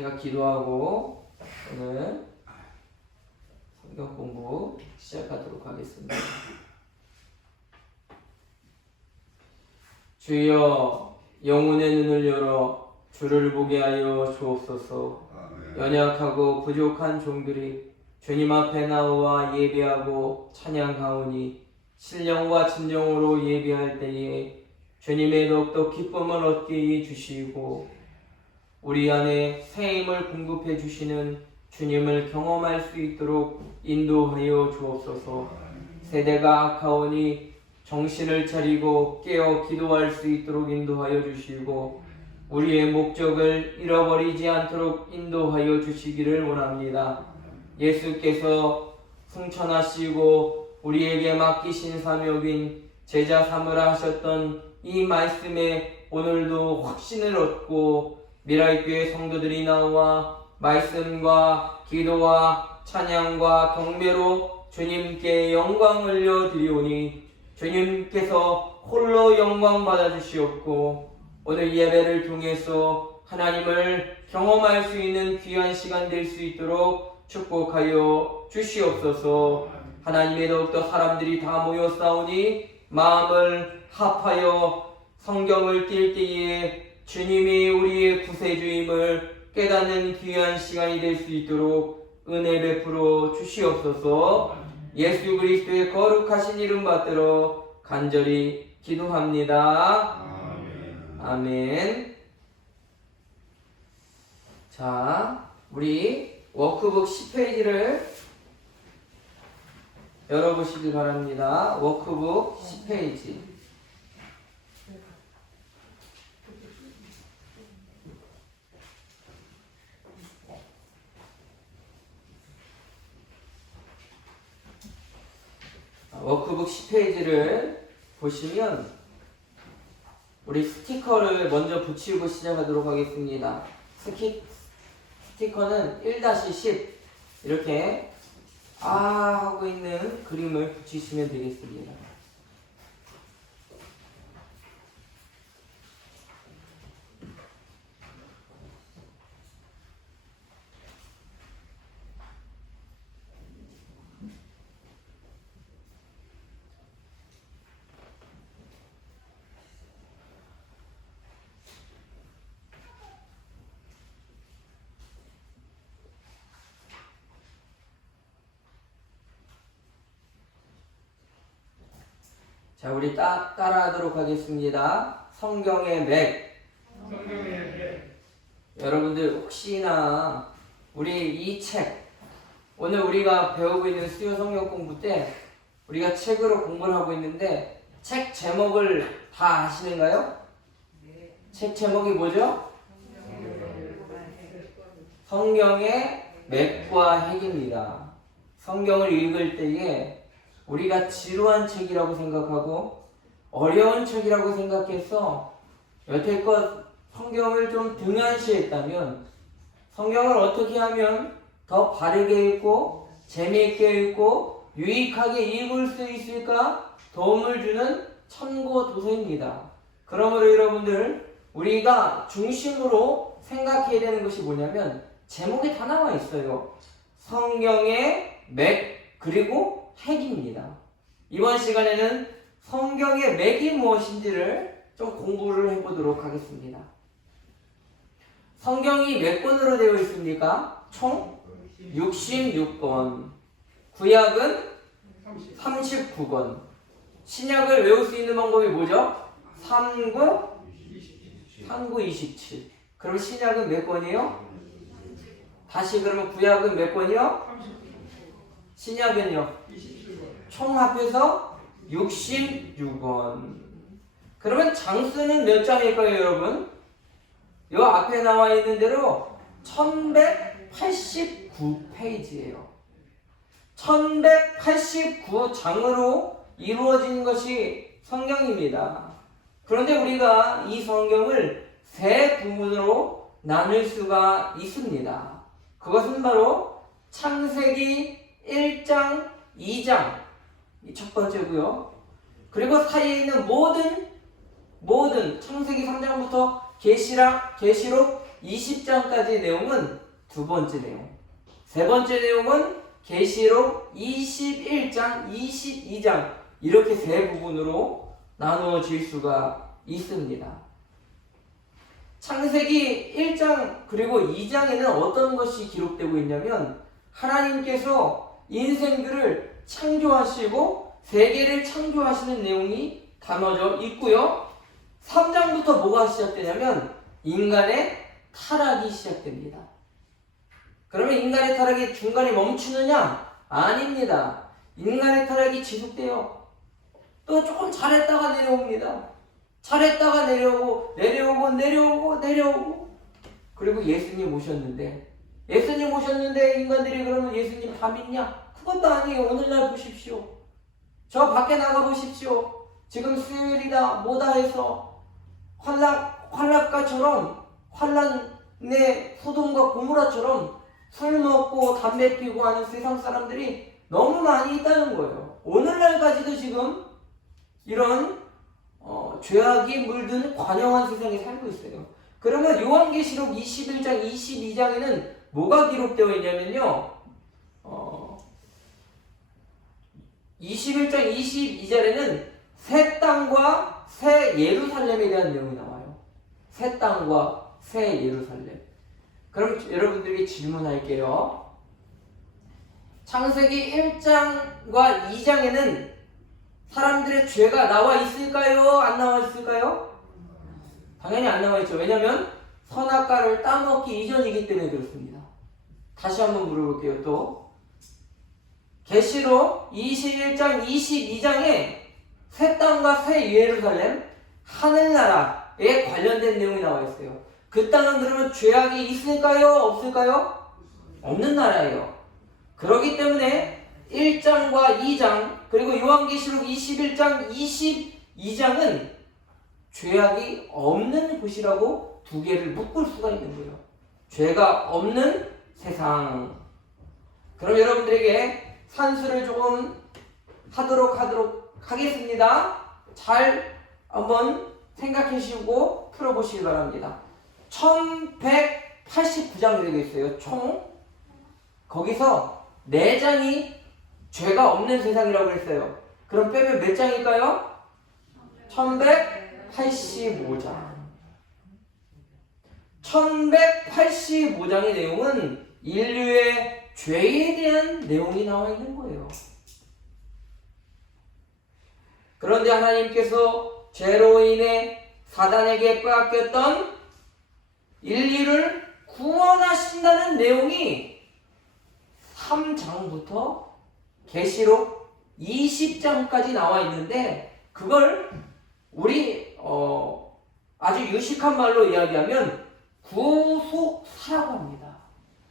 제가 기도하고 오늘 성경 공부 시작하도록 하겠습니다. 주여, 영혼의 눈을 열어 주를 보게 하여 주옵소서. 연약하고 부족한 종들이 주님 앞에 나와 예배하고 찬양하오니 신령과 진정으로 예배할 때에 주님의 더욱더 기쁨을 얻게 해주시고 우리 안에 새 힘을 공급해 주시는 주님을 경험할 수 있도록 인도하여 주옵소서. 세대가 악하오니 정신을 차리고 깨어 기도할 수 있도록 인도하여 주시고 우리의 목적을 잃어버리지 않도록 인도하여 주시기를 원합니다. 예수께서 승천하시고 우리에게 맡기신 사명인 제자 삼으라 하셨던 이 말씀에 오늘도 확신을 얻고 미라이교회 성도들이 나와 말씀과 기도와 찬양과 경배로 주님께 영광을 올려드리오니 주님께서 홀로 영광 받아주시옵고 오늘 예배를 통해서 하나님을 경험할 수 있는 귀한 시간 될 수 있도록 축복하여 주시옵소서. 하나님의 더욱더 사람들이 다 모여 싸우니 마음을 합하여 성경을 띌 때에 주님이 우리의 구세주임을 깨닫는 귀한 시간이 될 수 있도록 은혜 베풀어 주시옵소서. 예수 그리스도의 거룩하신 이름 받들어 간절히 기도합니다. 아멘. 자, 우리 워크북 10페이지를 열어보시기 바랍니다. 워크북 10페이지. 워크북 10페이지를 보시면 우리 스티커를 먼저 붙이고 시작하도록 하겠습니다. 스티커는 1-10 이렇게 하고 있는 그림을 붙이시면 되겠습니다. 자, 우리 따라하도록 하겠습니다. 성경의 맥. 여러분들 혹시나 우리 이 책, 오늘 우리가 배우고 있는 수요 성경 공부 때 우리가 책으로 공부를 하고 있는데 책 제목을 다 아시는가요? 책 제목이 뭐죠? 성경의 맥과 핵입니다. 성경을 읽을 때에 우리가 지루한 책이라고 생각하고 어려운 책이라고 생각해서 여태껏 성경을 좀 등한시했다면 성경을 어떻게 하면 더 바르게 읽고 재미있게 읽고 유익하게 읽을 수 있을까 도움을 주는 참고 도서입니다. 그러므로 여러분들 우리가 중심으로 생각해야 되는 것이 뭐냐면 제목에 다 나와 있어요. 성경의 맥 그리고 핵입니다. 이번 시간에는 성경의 맥이 무엇인지를 좀 공부를 해보도록 하겠습니다. 성경이 몇 권으로 되어 있습니까? 총 66권. 구약은 39권. 신약을 외울 수 있는 방법이 뭐죠? 3, 9, 27. 그럼 신약은 몇 권이요? 다시 그러면 구약은 몇 권이요? 신약은요? 총 합해서 66권. 그러면 장수는 몇 장일까요, 여러분? 요 앞에 나와 있는 대로 1189페이지예요. 1189장으로 이루어진 것이 성경입니다. 그런데 우리가 이 성경을 세 부분으로 나눌 수가 있습니다. 그것은 바로 창세기 1장, 2장 이 첫 번째고요. 그리고 사이에 있는 모든 창세기 3장부터 계시록 20장까지의 내용은 두 번째 내용. 세 번째 내용은 계시록 21장, 22장 이렇게 세 부분으로 나누어질 수가 있습니다. 창세기 1장 그리고 2장에는 어떤 것이 기록되고 있냐면 하나님께서 인생들을 창조하시고 세계를 창조하시는 내용이 담아져 있고요. 3장부터 뭐가 시작되냐면 인간의 타락이 시작됩니다. 그러면 인간의 타락이 중간에 멈추느냐? 아닙니다. 인간의 타락이 지속돼요. 또 조금 잘했다가 내려옵니다. 잘했다가 내려오고 그리고 예수님 오셨는데 인간들이 그러면 예수님 다 믿냐? 그것도 아니에요. 오늘날 보십시오. 저 밖에 나가 보십시오. 지금 수요일이다 뭐다 해서 환락가처럼 환란의 소돔과 고모라처럼 술 먹고 담배 피고 하는 세상 사람들이 너무 많이 있다는 거예요. 오늘날까지도 지금 이런 죄악이 물든 관영한 세상에 살고 있어요. 그러면 요한계시록 21장, 22장에는 뭐가 기록되어 있냐면요. 21장, 22절에는 새 땅과 새 예루살렘에 대한 내용이 나와요. 새 땅과 새 예루살렘. 그럼 여러분들에게 질문할게요. 창세기 1장과 2장에는 사람들의 죄가 나와 있을까요? 안 나와 있을까요? 당연히 안 나와 있죠. 왜냐하면 선악과를 따먹기 이전이기 때문에 그렇습니다. 다시 한번 물어볼게요. 또 계시록 21장, 22장에 새 땅과 새 예루살렘, 하늘나라에 관련된 내용이 나와 있어요. 그 땅은 그러면 죄악이 있을까요? 없을까요? 없는 나라예요. 그렇기 때문에 1장과 2장 그리고 요한계시록 21장, 22장은 죄악이 없는 곳이라고 두 개를 묶을 수가 있는 거예요. 죄가 없는 세상. 그럼 여러분들에게 산수를 조금 하도록 하겠습니다. 잘 한번 생각해주시고 풀어보시기 바랍니다. 1189장 되겠어요. 총 거기서 4장이 죄가 없는 세상이라고 했어요. 그럼 빼면 몇 장일까요? 1185장. 1185장의 내용은 인류의 죄에 대한 내용이 나와 있는 거예요. 그런데 하나님께서 죄로 인해 사단에게 빼앗겼던 인류를 구원하신다는 내용이 3장부터 계시록 20장까지 나와 있는데 그걸 우리 아주 유식한 말로 이야기하면 구속사라고 합니다.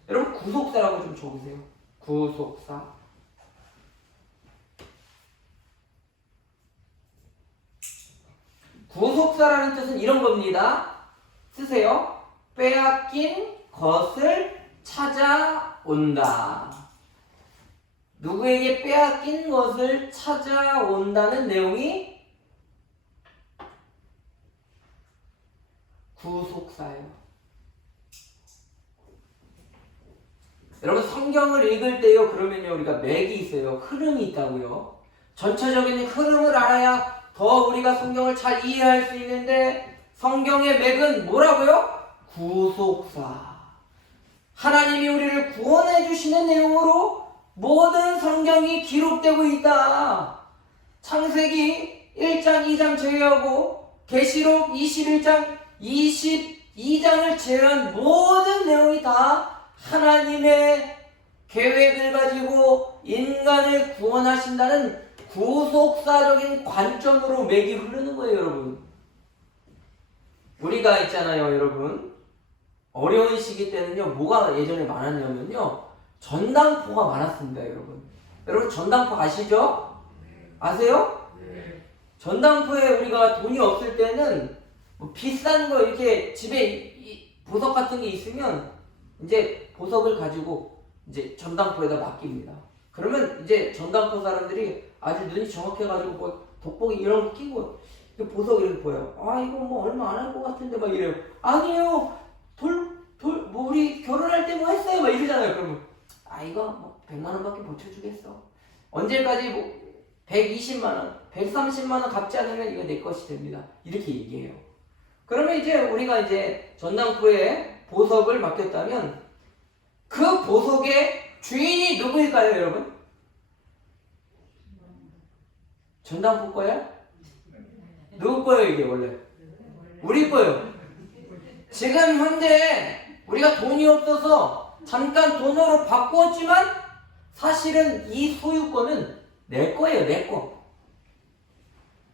여러분 구속사라고 좀 적으세요. 구속사. 구속사라는 뜻은 이런 겁니다. 쓰세요. 빼앗긴 것을 찾아온다. 누구에게 빼앗긴 것을 찾아온다는 내용이 구속사예요. 여러분 성경을 읽을 때요 그러면요 우리가 맥이 있어요. 흐름이 있다고요. 전체적인 흐름을 알아야 더 우리가 성경을 잘 이해할 수 있는데 성경의 맥은 뭐라고요? 구속사. 하나님이 우리를 구원해 주시는 내용으로 모든 성경이 기록되고 있다. 창세기 1장, 2장 제외하고 계시록 21장, 22장을 제외한 모든 내용이 다 하나님의 계획을 가지고 인간을 구원하신다는 구속사적인 관점으로 맥이 흐르는 거예요, 여러분. 우리가 있잖아요, 여러분. 어려운 시기 때는요, 뭐가 예전에 많았냐면요, 전당포가 많았습니다, 여러분. 여러분, 전당포 아시죠? 아세요? 네. 전당포에 우리가 돈이 없을 때는 뭐 비싼 거 이렇게 집에 보석 같은 게 있으면 이제 보석을 가지고 이제 전당포에다 맡깁니다. 그러면 이제 전당포 사람들이 아주 눈이 정확해가지고 뭐 돋보기 이런 거 끼고 보석 이렇게 보여요. 아 이거 뭐 얼마 안 할 것 같은데 막 이래요. 아니에요. 뭐 우리 결혼할 때 뭐 했어요? 막 이러잖아요. 그러면 이거 뭐 100만 원밖에 못 쳐주겠어. 언제까지 뭐 120만 원, 130만 원 갚지 않으면 이거 내 것이 됩니다. 이렇게 얘기해요. 그러면 이제 우리가 이제 전당포에 보석을 맡겼다면 그 보석의 주인이 누구일까요, 여러분? 전당포 거야? 누구 거예요, 이게 원래? 우리 거예요. 지금 현재 우리가 돈이 없어서 잠깐 돈으로 바꾸었지만 사실은 이 소유권은 내 거예요, 내 거.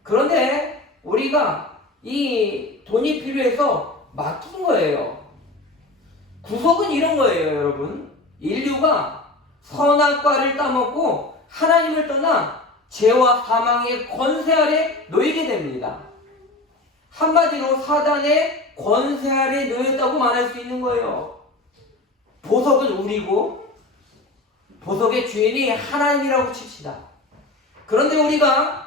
그런데 우리가 이 돈이 필요해서 맡긴 거예요. 구속은 이런 거예요, 여러분. 인류가 선악과를 따먹고 하나님을 떠나 죄와 사망의 권세 아래 놓이게 됩니다. 한마디로 사단의 권세 아래 놓였다고 말할 수 있는 거예요. 보석은 우리고 보석의 주인이 하나님이라고 칩시다. 그런데 우리가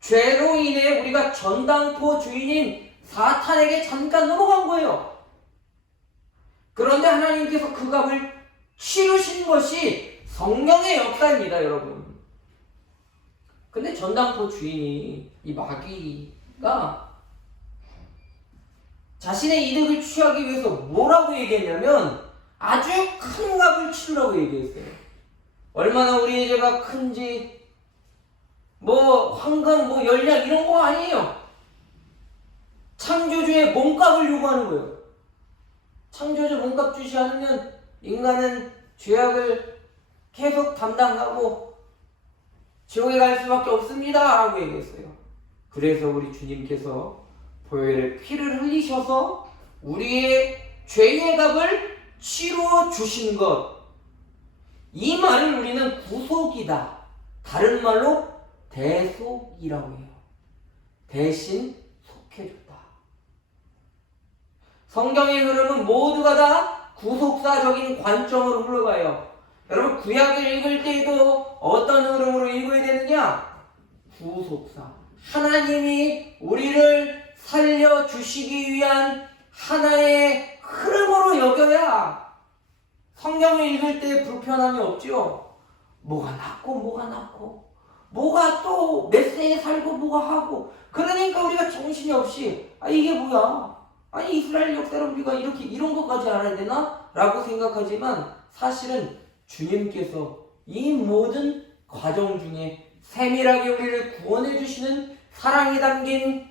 죄로 인해 우리가 전당포 주인인 사탄에게 잠깐 넘어간 거예요. 그런데 하나님께서 그 값을 치르신 것이 성령의 역사입니다, 여러분. 근데 전당포 주인이 이 마귀가 자신의 이득을 취하기 위해서 뭐라고 얘기했냐면 아주 큰 값을 치르라고 얘기했어요. 얼마나 우리의 죄가 큰지 뭐 황금 뭐 열량 이런 거 아니에요. 창조주의 몸값을 요구하는 거예요. 창조주 몸값 주지 않으면 인간은 죄악을 계속 담당하고 지옥에 갈 수밖에 없습니다 라고 얘기했어요. 그래서 우리 주님께서 보혈의 피를 흘리셔서 우리의 죄의 값을 치루어 주신 것, 이 말을 우리는 구속이다, 다른 말로 대속이라고 해요. 대신 속해줬다. 성경의 흐름은 모두가 다 구속사적인 관점으로 흘러가요. 여러분 구약을 읽을 때에도 어떤 흐름으로 읽어야 되느냐? 구속사. 하나님이 우리를 살려주시기 위한 하나의 흐름으로 여겨야 성경을 읽을 때 불편함이 없죠. 뭐가 낫고 뭐가 또 메시에 살고 뭐가 하고 그러니까 우리가 정신이 없이 이게 뭐야? 아니 이스라엘 역사를 우리가 이렇게 이런 것까지 알아야 되나? 라고 생각하지만 사실은 주님께서 이 모든 과정 중에 세밀하게 우리를 구원해 주시는 사랑이 담긴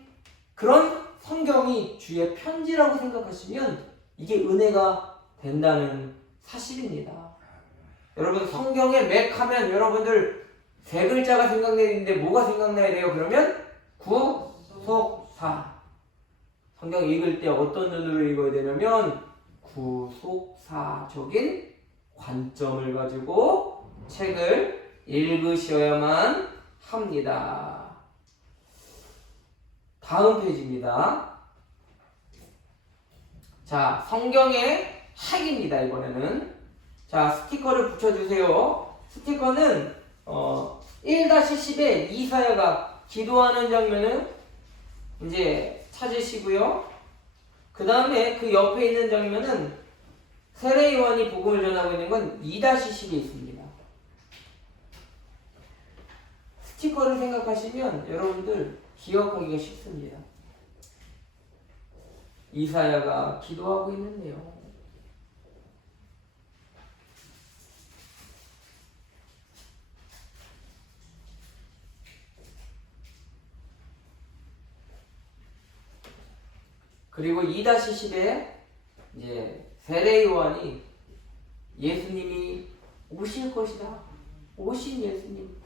그런 성경이 주의 편지라고 생각하시면 이게 은혜가 된다는 사실입니다. 여러분 성경에 맥하면 여러분들 세 글자가 생각나는데 뭐가 생각나야 돼요? 그러면 구속사. 성경 읽을 때 어떤 눈으로 읽어야 되냐면 구속사적인 관점을 가지고 책을 읽으셔야만 합니다. 다음 페이지입니다. 자, 성경의 핵입니다. 이번에는 자, 스티커를 붙여주세요. 스티커는 1-10에 이사야가 기도하는 장면을 이제 찾으시고요. 그 다음에 그 옆에 있는 장면은 세례 요한이 복음을 전하고 있는 건 2-10에 있습니다. 스티커를 생각하시면 여러분들 기억하기가 쉽습니다. 이사야가 기도하고 있는 내용. 그리고 2-10에 이제 세례 요한이 예수님이 오실 것이다. 오신 예수님.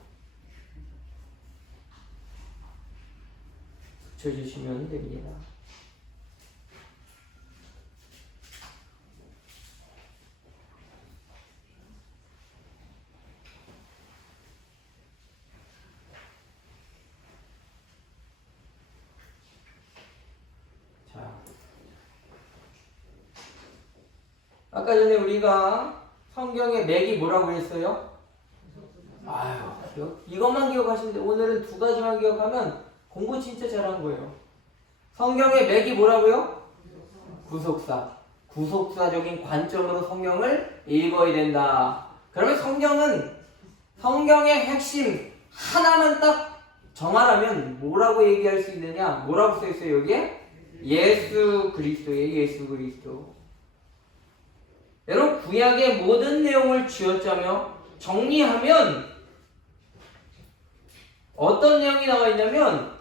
붙여주시면 됩니다. 자, 아까 전에 우리가 성경의 맥이 뭐라고 했어요? 이것만 기억하시는데 오늘은 두 가지만 기억하면 공부 진짜 잘한 거예요. 성경의 맥이 뭐라고요? 구속사. 구속사적인 관점으로 성경을 읽어야 된다. 그러면 성경의 핵심 하나만 딱 정하라면 뭐라고 얘기할 수 있느냐? 뭐라고 써 있어요 여기에? 예수 그리스도예요. 예수 그리스도. 여러분 구약의 모든 내용을 쥐어짜며 정리하면 어떤 내용이 나와 있냐면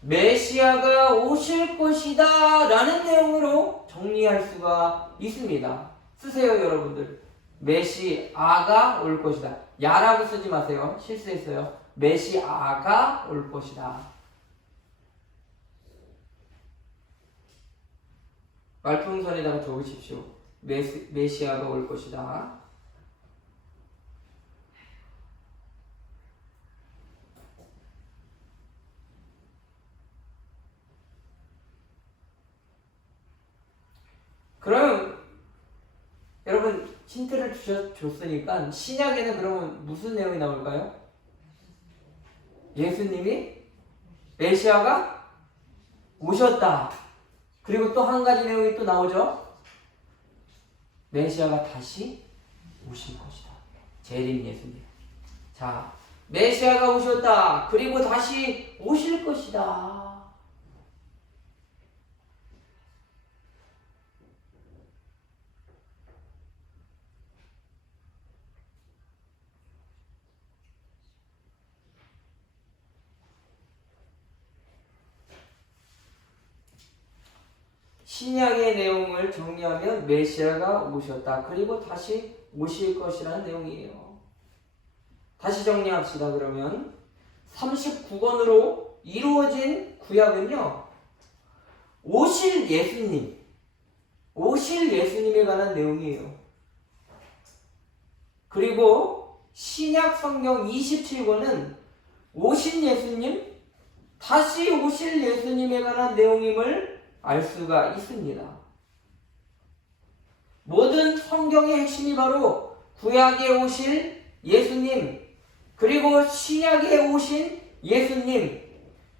메시아가 오실 것이다 라는 내용으로 정리할 수가 있습니다. 쓰세요 여러분들. 메시아가 올 것이다. 야라고 쓰지 마세요. 실수했어요. 메시아가 올 것이다. 말풍선에다가 적으십시오. 메시아가 올 것이다. 그럼 여러분 힌트를 줬으니까 신약에는 그러면 무슨 내용이 나올까요? 예수님이 메시아가 오셨다. 그리고 또 한 가지 내용이 또 나오죠. 메시아가 다시 오실 것이다. 재림 예수님. 자, 메시아가 오셨다. 그리고 다시 오실 것이다. 신약의 내용을 정리하면 메시아가 오셨다. 그리고 다시 오실 것이라는 내용이에요. 다시 정리합시다. 그러면 39권으로 이루어진 구약은요. 오실 예수님에 관한 내용이에요. 그리고 신약 성경 27권은 오신 예수님, 다시 오실 예수님에 관한 내용임을 알 수가 있습니다. 모든 성경의 핵심이 바로 구약에 오실 예수님, 그리고 신약에 오신 예수님,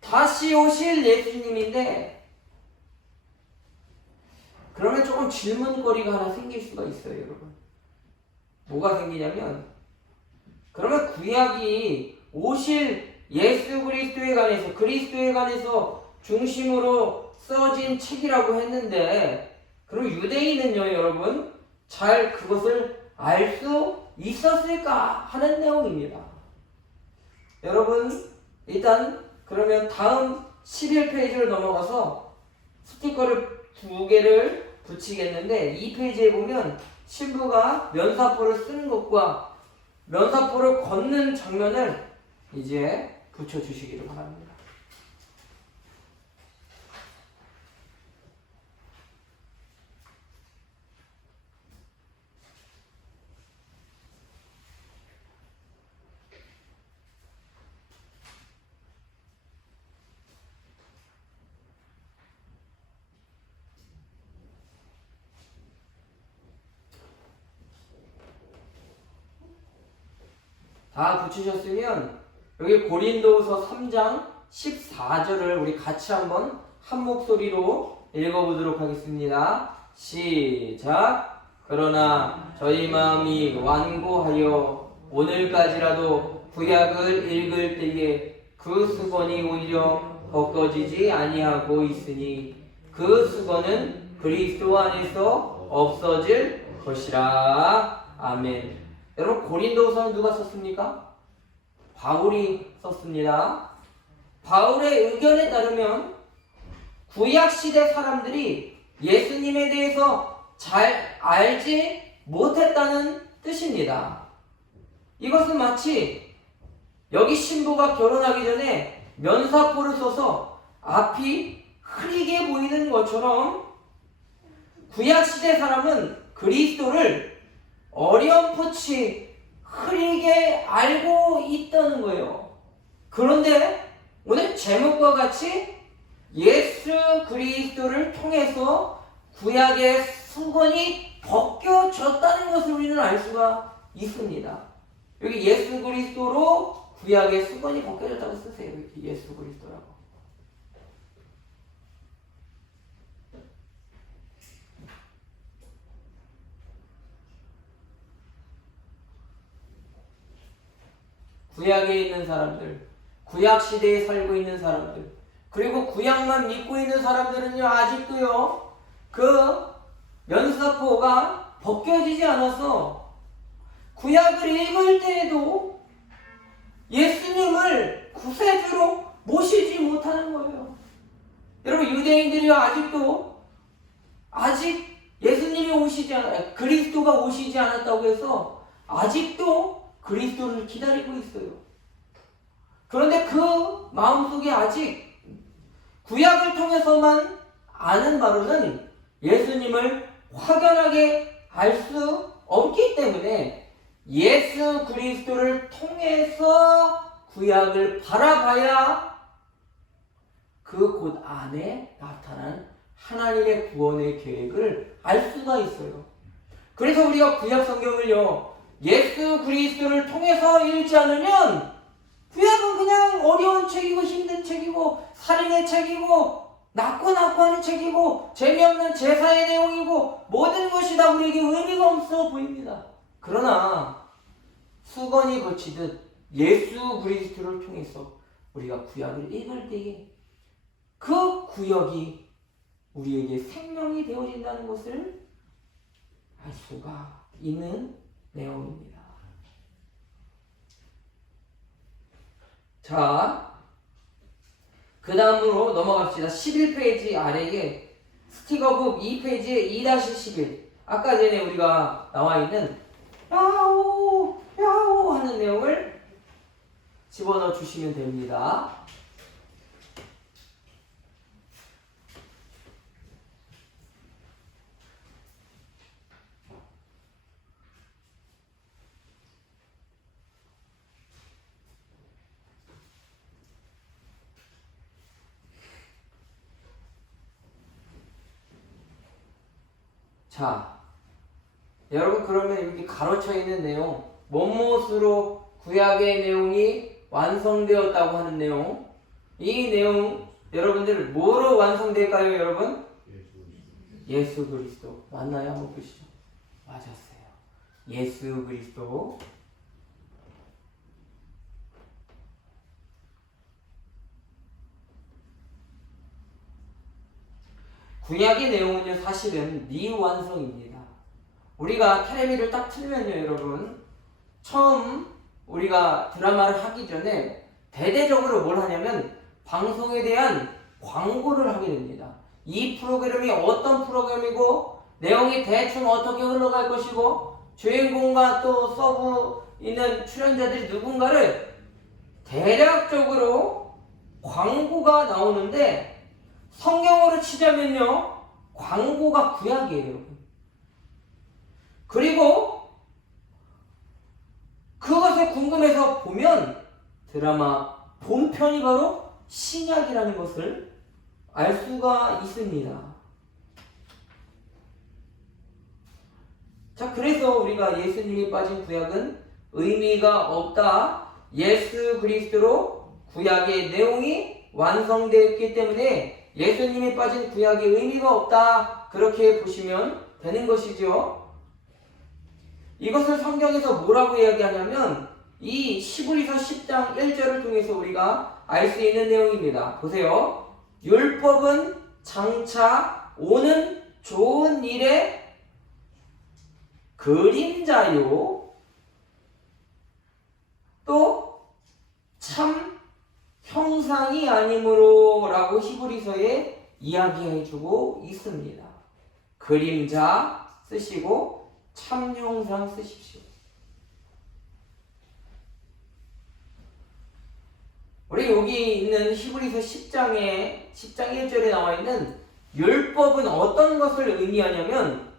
다시 오실 예수님인데, 그러면 조금 질문거리가 하나 생길 수가 있어요, 여러분. 뭐가 생기냐면, 그러면 구약이 오실 예수 그리스도에 관해서 중심으로 써진 책이라고 했는데, 그럼 유대인은요 여러분 잘 그것을 알 수 있었을까 하는 내용입니다. 여러분 일단 그러면 다음 11페이지를 넘어가서 스티커를 2개를 붙이겠는데, 이 페이지에 보면 신부가 면사포를 쓰는 것과 면사포를 걷는 장면을 이제 붙여주시기를 바랍니다. 다 붙이셨으면 여기 고린도후서 3장 14절을 우리 같이 한번 한 목소리로 읽어보도록 하겠습니다. 시작. 그러나 저희 마음이 완고하여 오늘까지라도 구약을 읽을 때에 그 수건이 오히려 벗겨지지 아니하고 있으니 그 수건은 그리스도 안에서 없어질 것이라. 아멘. 여러분 고린도서는 누가 썼습니까? 바울이 썼습니다. 바울의 의견에 따르면 구약시대 사람들이 예수님에 대해서 잘 알지 못했다는 뜻입니다. 이것은 마치 여기 신부가 결혼하기 전에 면사포를 써서 앞이 흐리게 보이는 것처럼 구약시대 사람은 그리스도를 어렴풋이 흐리게 알고 있다는 거예요. 그런데 오늘 제목과 같이 예수 그리스도를 통해서 구약의 수건이 벗겨졌다는 것을 우리는 알 수가 있습니다. 여기 예수 그리스도로 구약의 수건이 벗겨졌다고 쓰세요. 예수 그리스도라고. 구약에 있는 사람들, 구약 시대에 살고 있는 사람들, 그리고 구약만 믿고 있는 사람들은요, 아직도요, 그 면사포가 벗겨지지 않아서 구약을 읽을 때에도 예수님을 구세주로 모시지 못하는 거예요. 여러분, 유대인들이요, 아직 예수님이 그리스도가 오시지 않았다고 해서 아직도 그리스도를 기다리고 있어요. 그런데 그 마음속에 아직 구약을 통해서만 아는 바로는 예수님을 확연하게 알 수 없기 때문에 예수 그리스도를 통해서 구약을 바라봐야 그 곳 안에 나타난 하나님의 구원의 계획을 알 수가 있어요. 그래서 우리가 구약 성경을요, 예수 그리스도를 통해서 읽지 않으면 구약은 그냥 어려운 책이고 힘든 책이고 살인의 책이고 낳고 하는 책이고 재미없는 제사의 내용이고 모든 것이 다 우리에게 의미가 없어 보입니다. 그러나 수건이 거치듯 예수 그리스도를 통해서 우리가 구약을 읽을 때에 그 구약이 우리에게 생명이 되어진다는 것을 알 수가 있는 내용입니다. 자, 그 다음으로 넘어갑시다. 11페이지 아래에 스티커북 2페이지에 2-11, 아까 전에 우리가 나와있는 야오 야오 하는 내용을 집어넣어 주시면 됩니다. 자, 여러분, 그러면 여기 가로쳐 있는 내용, 뭐뭇으로 구약의 내용이 완성되었다고 하는 내용, 이 내용 여러분들 뭐로 완성될까요, 여러분? 예수 그리스도. 맞나요? 한번 보시죠. 맞았어요. 예수 그리스도. 구약의 내용은요, 사실은 미완성입니다. 우리가 텔레비를 딱 틀면요, 여러분, 처음 우리가 드라마를 하기 전에 대대적으로 뭘 하냐면 방송에 대한 광고를 하게 됩니다. 이 프로그램이 어떤 프로그램이고 내용이 대충 어떻게 흘러갈 것이고 주인공과 또 서브 있는 출연자들이 누군가를 대략적으로 광고가 나오는데, 성경으로 치자면요, 광고가 구약이에요. 그리고 그것을 궁금해서 보면 드라마 본편이 바로 신약이라는 것을 알 수가 있습니다. 자, 그래서 우리가 예수님이 빠진 구약은 의미가 없다. 예수 그리스도로 구약의 내용이 완성되었기 때문에 예수님이 빠진 구약의 의미가 없다. 그렇게 보시면 되는 것이죠. 이것을 성경에서 뭐라고 이야기하냐면 이 히브리서 10장 1절을 통해서 우리가 알 수 있는 내용입니다. 보세요. 율법은 장차 오는 좋은 일의 그림자요, 또 참 형상이 아니므로 라고 히브리서에 이야기해주고 있습니다. 그림자 쓰시고 참 형상 쓰십시오. 우리 여기 있는 히브리서 10장 1절에 나와 있는 율법은 어떤 것을 의미하냐면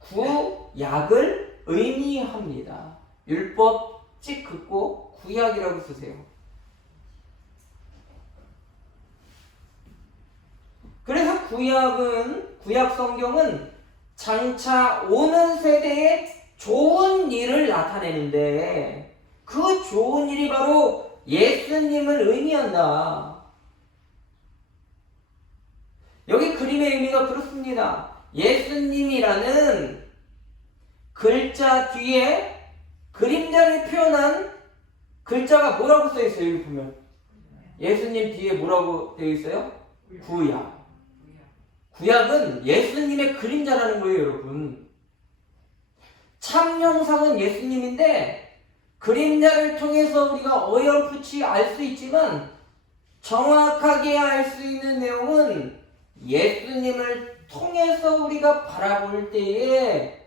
구약을 의미합니다. 율법 찍 긋고 구약이라고 쓰세요. 그래서 구약 성경은 장차 오는 세대에 좋은 일을 나타내는데 그 좋은 일이 바로 예수님을 의미한다. 여기 그림의 의미가 그렇습니다. 예수님이라는 글자 뒤에 그림자를 표현한 글자가 뭐라고 써 있어요? 여기 보면 예수님 뒤에 뭐라고 되어 있어요? 구약. 구약은 예수님의 그림자라는 거예요, 여러분. 참 형상은 예수님인데 그림자를 통해서 우리가 어여쁘지 알 수 있지만 정확하게 알 수 있는 내용은 예수님을 통해서 우리가 바라볼 때에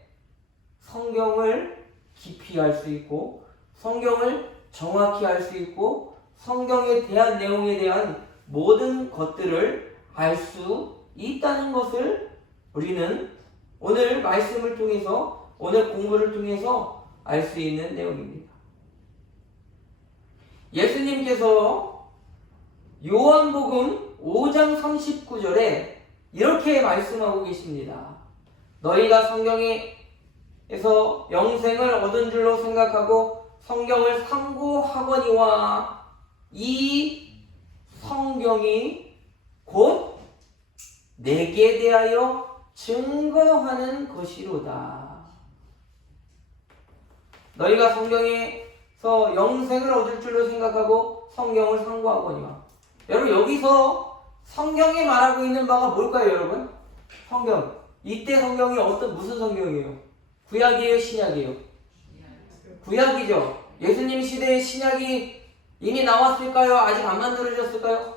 성경을 깊이 알 수 있고 성경을 정확히 알 수 있고 성경에 대한 내용에 대한 모든 것들을 알 수 있다는 것을 우리는 오늘 말씀을 통해서 오늘 공부를 통해서 알 수 있는 내용입니다. 예수님께서 요한복음 5장 39절에 이렇게 말씀하고 계십니다. 너희가 성경에서 영생을 얻은 줄로 생각하고 성경을 상고하거니와 이 성경이 곧 내게 대하여 증거하는 것이로다. 너희가 성경에서 영생을 얻을 줄로 생각하고 성경을 상고하거니와. 여러분 여기서 성경에 말하고 있는 바가 뭘까요, 여러분? 성경. 이때 성경이 무슨 성경이에요? 구약이에요, 신약이에요? 구약이죠. 예수님 시대의 신약이 이미 나왔을까요? 아직 안 만들어졌을까요?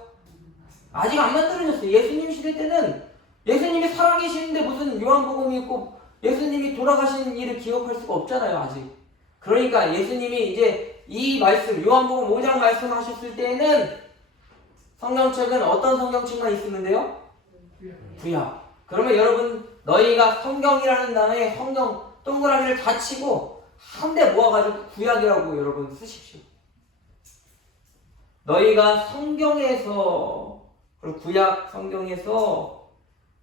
아직 안 만들어졌어요. 예수님 시대 때는 예수님이 살아계시는데 무슨 요한복음이 있고 예수님이 돌아가신 일을 기억할 수가 없잖아요, 아직. 그러니까 예수님이 이제 이 말씀, 요한복음 5장 말씀하셨을 때에는 성경책은 어떤 성경책만 있으면 돼요? 구약. 그러면 여러분 너희가 성경이라는 단어에 성경 동그라미를 다 치고 한데 모아가지고 구약이라고 여러분 쓰십시오. 너희가 성경에서 구약 성경에서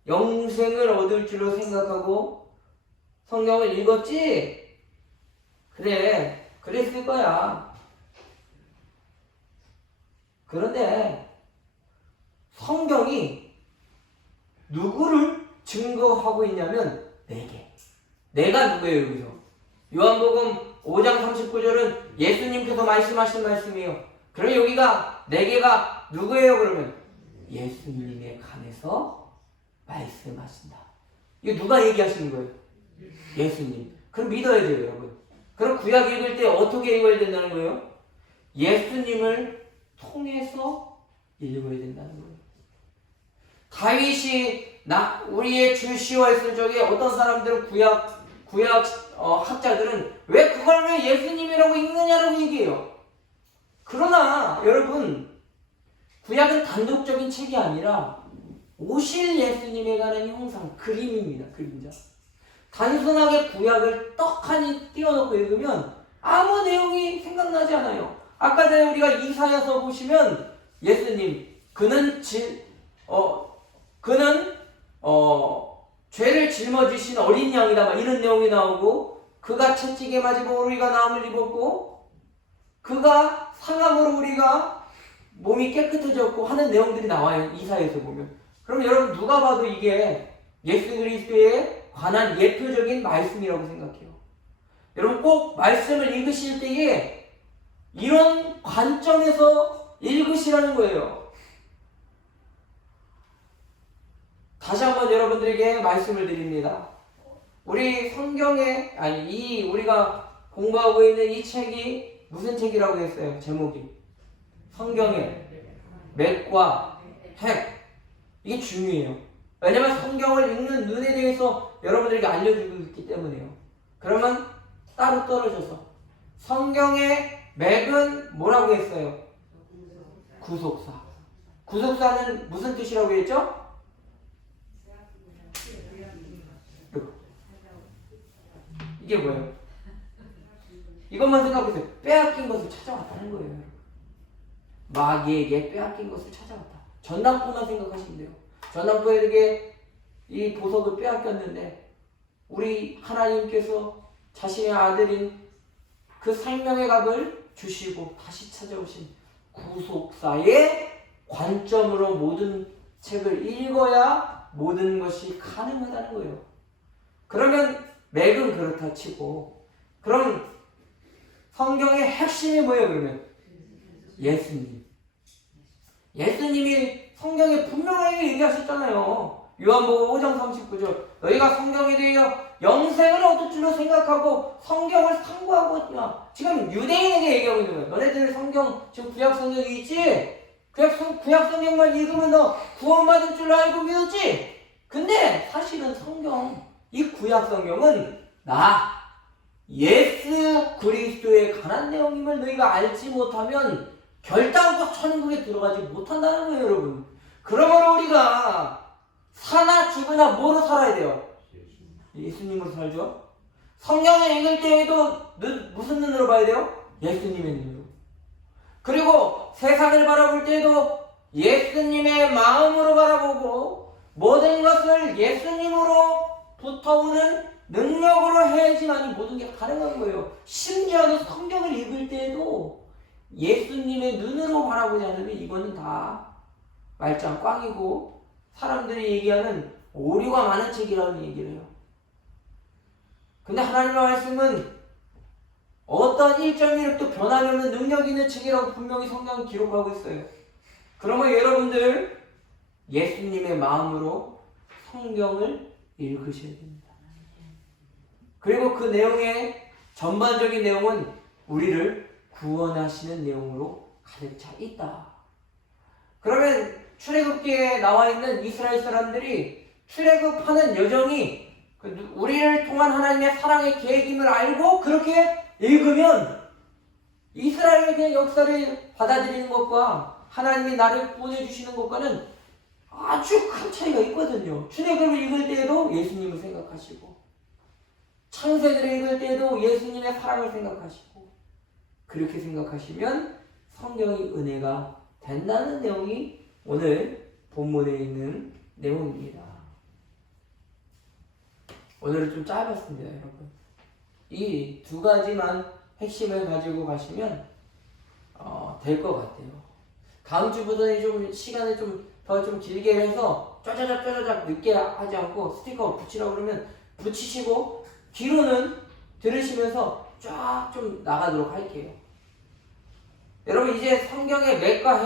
영생을 얻을 줄로 생각하고 성경을 읽었지? 그래, 그랬을 거야. 그런데 성경이 누구를 증거하고 있냐면 내게. 내가 누구예요, 여기서? 요한복음 5장 39절은 예수님께서 말씀하신 말씀이에요. 그럼 여기가 내게가 누구예요, 그러면? 예수님의 간에서 말씀하신다. 이거 누가 얘기하시는 거예요? 예수님. 그럼 믿어야 돼요, 여러분. 그럼 구약 읽을 때 어떻게 읽어야 된다는 거예요? 예수님을 통해서 읽어야 된다는 거예요. 다윗이 우리의 주시오 했을 적에 어떤 사람들은 구약 학자들은 왜 그걸 왜 예수님이라고 읽느냐라고 얘기해요. 그러나 여러분 구약은 단독적인 책이 아니라 오실 예수님에 관한 형상, 그림입니다. 그림자. 단순하게 구약을 떡하니 띄워놓고 읽으면 아무 내용이 생각나지 않아요. 아까 전에 우리가 이사야서 보시면 예수님 그는 죄를 짊어지신 어린 양이다 막 이런 내용이 나오고 그가 채찍에 맞으고 우리가 나음을 입었고 그가 상함으로 우리가 몸이 깨끗해졌고 하는 내용들이 나와요. 이사야서 보면. 그럼 여러분 누가 봐도 이게 예수 그리스도에 관한 예표적인 말씀이라고 생각해요. 여러분 꼭 말씀을 읽으실 때에 이런 관점에서 읽으시라는 거예요. 다시 한번 여러분들에게 말씀을 드립니다. 우리 성경에 우리가 공부하고 있는 이 책이 무슨 책이라고 했어요? 제목이 성경의 맥과 핵. 이게 중요해요. 왜냐면 성경을 읽는 눈에 대해서 여러분들에게 알려주고 있기 때문에요. 그러면 따로 떨어져서 성경의 맥은 뭐라고 했어요? 구속사. 구속사는 무슨 뜻이라고 했죠? 이게 뭐예요? 이것만 생각해보세요. 빼앗긴 것을 찾아왔다는 거예요. 마귀에게 빼앗긴 것을 찾아왔다. 전당포만 생각하시면 돼요. 전당포에게 이 보석을 빼앗겼는데 우리 하나님께서 자신의 아들인 그 생명의 값을 주시고 다시 찾아오신 구속사의 관점으로 모든 책을 읽어야 모든 것이 가능하다는 거예요. 그러면 맥은 그렇다 치고 그럼 성경의 핵심이 뭐예요? 그러면 예수님. 예수님이 성경에 분명하게 얘기하셨잖아요. 요한복음 5장 39절. 너희가 성경에 대하여 영생을 얻을 줄로 생각하고 성경을 상고하고 있냐. 지금 유대인에게 얘기하고 있는 거예요. 너네들 성경, 지금 구약 성경이 있지? 구약 성경만 읽으면 너 구원받을 줄 알고 믿었지? 근데 사실은 이 구약 성경은 예수 그리스도에 관한 내용임을 너희가 알지 못하면 결단코 천국에 들어가지 못한다는 거예요, 여러분. 그러므로 우리가 사나 죽으나 뭐로 살아야 돼요? 예수님으로 살죠. 성경을 읽을 때에도 무슨 눈으로 봐야 돼요? 예수님의 눈으로. 그리고 세상을 바라볼 때에도 예수님의 마음으로 바라보고 모든 것을 예수님으로부터 오는 능력으로 해야지만 모든 게 가능한 거예요. 심지어는 성경을 읽을 때에도 예수님의 눈으로 바라보지 않으면 이거는 다 말짱 꽝이고 사람들이 얘기하는 오류가 많은 책이라는 얘기를 해요. 근데 하나님의 말씀은 어떤 1.1도 변함이 없는 능력 있는 책이라고 분명히 성경은 기록하고 있어요. 그러면 여러분들 예수님의 마음으로 성경을 읽으셔야 됩니다. 그리고 그 내용의 전반적인 내용은 우리를 구원하시는 내용으로 가득 차 있다. 그러면 출애굽기에 나와 있는 이스라엘 사람들이 출애굽하는 여정이 우리를 통한 하나님의 사랑의 계획임을 알고 그렇게 읽으면 이스라엘에 대한 역사를 받아들이는 것과 하나님이 나를 구원해 주시는 것과는 아주 큰 차이가 있거든요. 출애굽을 읽을 때에도 예수님을 생각하시고 창세기를 읽을 때에도 예수님의 사랑을 생각하시고 그렇게 생각하시면 성경이 은혜가 된다는 내용이 오늘 본문에 있는 내용입니다. 오늘은 좀 짧았습니다, 여러분. 이 두 가지만 핵심을 가지고 가시면 될 것 같아요. 다음 주부터는 좀 시간을 더 길게 해서 쪼자작 늦게 하지 않고 스티커 붙이라고 그러면 붙이시고 뒤로는 들으시면서 쫙 좀 나가도록 할게요. 여러분 이제 성경의 맥과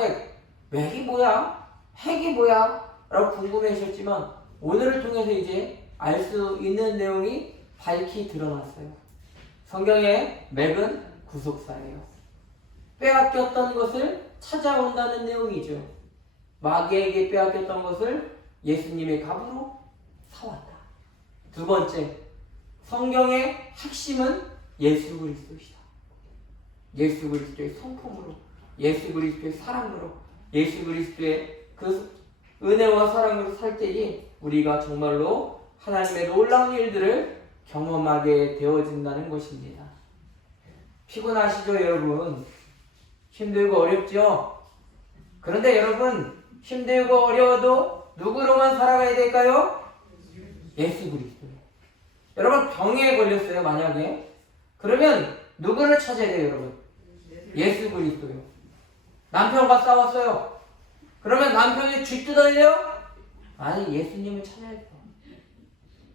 맥이 뭐야? 핵이 뭐야? 라고 궁금해 하셨지만 오늘을 통해서 이제 알 수 있는 내용이 밝히 드러났어요. 성경의 맥은 구속사예요. 빼앗겼던 것을 찾아온다는 내용이죠. 마귀에게 빼앗겼던 것을 예수님의 값으로 사왔다. 두 번째, 성경의 핵심은 예수 그리스도이다. 예수 그리스도의 성품으로, 예수 그리스도의 사랑으로, 예수 그리스도의 그 은혜와 사랑으로 살 때에 우리가 정말로 하나님의 놀라운 일들을 경험하게 되어진다는 것입니다. 피곤하시죠, 여러분? 힘들고 어렵죠? 그런데 여러분, 힘들고 어려워도 누구로만 살아가야 될까요? 예수 그리스도. 여러분, 병에 걸렸어요, 만약에. 그러면 누구를 찾아야 돼요, 여러분? 예수 그리스도요. 남편과 싸웠어요. 그러면 남편이 쥐 뜯어내요? 아니, 예수님을 찾아야 돼요.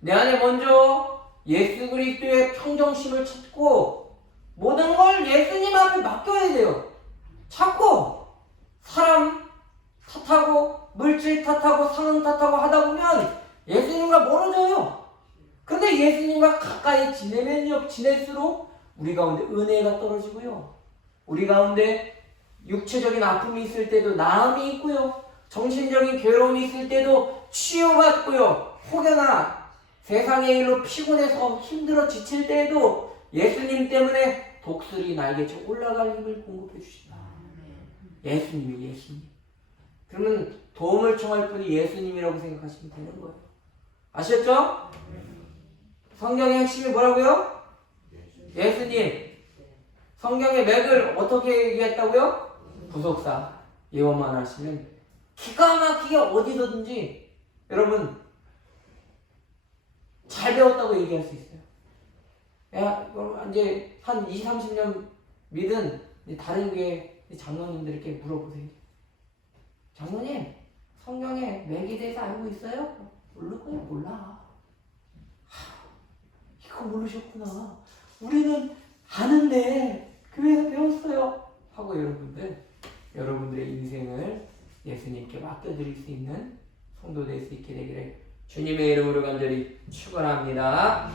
내 안에 먼저 예수 그리스도의 평정심을 찾고 모든 걸 예수님 앞에 맡겨야 돼요. 자꾸 사람 탓하고 물질 탓하고 상황 탓하고 하다 보면 예수님과 멀어져요. 근데 예수님과 가까이 지낼수록 우리 가운데 은혜가 떨어지고요. 우리 가운데 육체적인 아픔이 있을 때도 나음이 있고요. 정신적인 괴로움이 있을 때도 치유받고요. 혹여나 세상의 일로 피곤해서 힘들어 지칠 때에도 예수님 때문에 독수리 날개쳐 올라갈 힘을 공급해 주신다. 예수님이 예수님. 그러면 도움을 청할 분이 예수님이라고 생각하시면 되는 거예요. 아셨죠? 성경의 핵심이 뭐라고요? 예수님. 성경의 맥을 어떻게 얘기했다고요? 구속사. 이것만 하시면 기가 막히게 어디서든지 여러분 잘 배웠다고 얘기할 수 있어요. 야, 이제 한 20, 30년 믿은 다른 교회 장로님들께 물어보세요. 장로님, 성경에 맥에 대해서 알고 있어요? 모를 거예요, 몰라. 이거 모르셨구나. 우리는 아는데 교회에서 배웠어요. 하고 여러분들 여러분들의 인생을 예수님께 맡겨드릴 수 있는 성도 될 수 있게 되기를 주님의 이름으로 간절히 축원합니다.